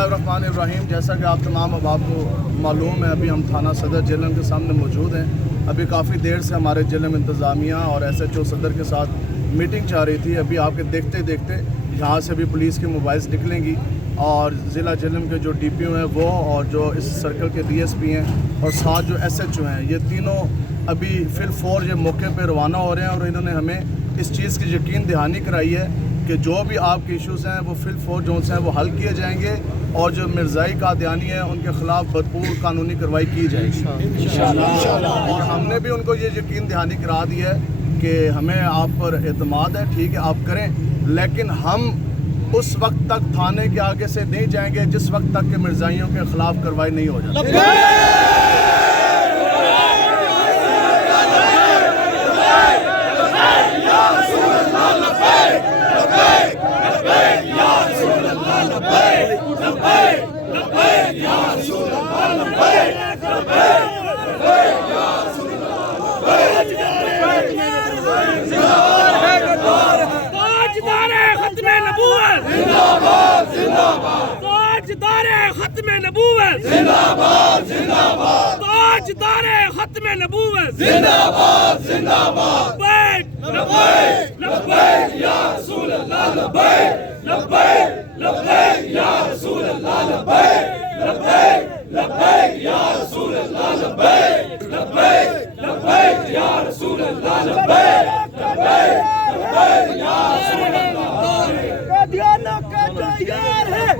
बिस्मिल्लाहिर्रहमानिर्रहीम। जैसा कि आप तमाम अहबाब को मालूम है, अभी हम थाना सदर जेलम के सामने मौजूद हैं। अभी काफ़ी देर से हमारे जेलम इंतज़ामिया और SHO सदर के साथ मीटिंग चल रही थी। अभी आपके देखते देखते यहाँ से भी पुलिस की मोबाइल्स निकलेंगी और ज़िला जेलम के जो DPO हैं वो और जो इस सर्कल के DSP हैं और साथ जो SHO हैं, ये तीनों अभी फिल फोर ये मौके पर रवाना हो रहे हैं और इन्होंने हमें इस चीज़ की यकीन दहानी कराई है कि जो भी आपके इश्यूज़ हैं वो फिल फोर जो हैं वो हल किए जाएंगे और जो मिर्ज़ाई कादियानी हैं उनके ख़िलाफ़ भरपूर कानूनी कार्रवाई की जाएगी इंशाअल्लाह। और हमने भी उनको ये यकीन दहानी करा दी है कि हमें आप पर एतमाद है, ठीक है आप करें, लेकिन हम उस वक्त तक थाने के आगे से नहीं जाएंगे जिस वक्त तक के मिर्ज़ाइयों के ख़िलाफ़ कार्रवाई नहीं हो जाती। ताजदारे खत्मे नबूवत जिंदाबाद जिंदाबाद, ताजदारे खत्मे नबूवत जिंदाबाद जिंदाबाद। लब्बैक लब्बैक या रसूल अल्लाह, लब्बैक लब्बैक लब्बैक या रसूल अल्लाह, लब्बैक लब्बैक लब्बैक या रसूल अल्लाह, लब्बैक लब्बैक लब्बैक या रसूल अल्लाह, लब्बैक लब्बैक लब्बैक या रसूल अल्लाह।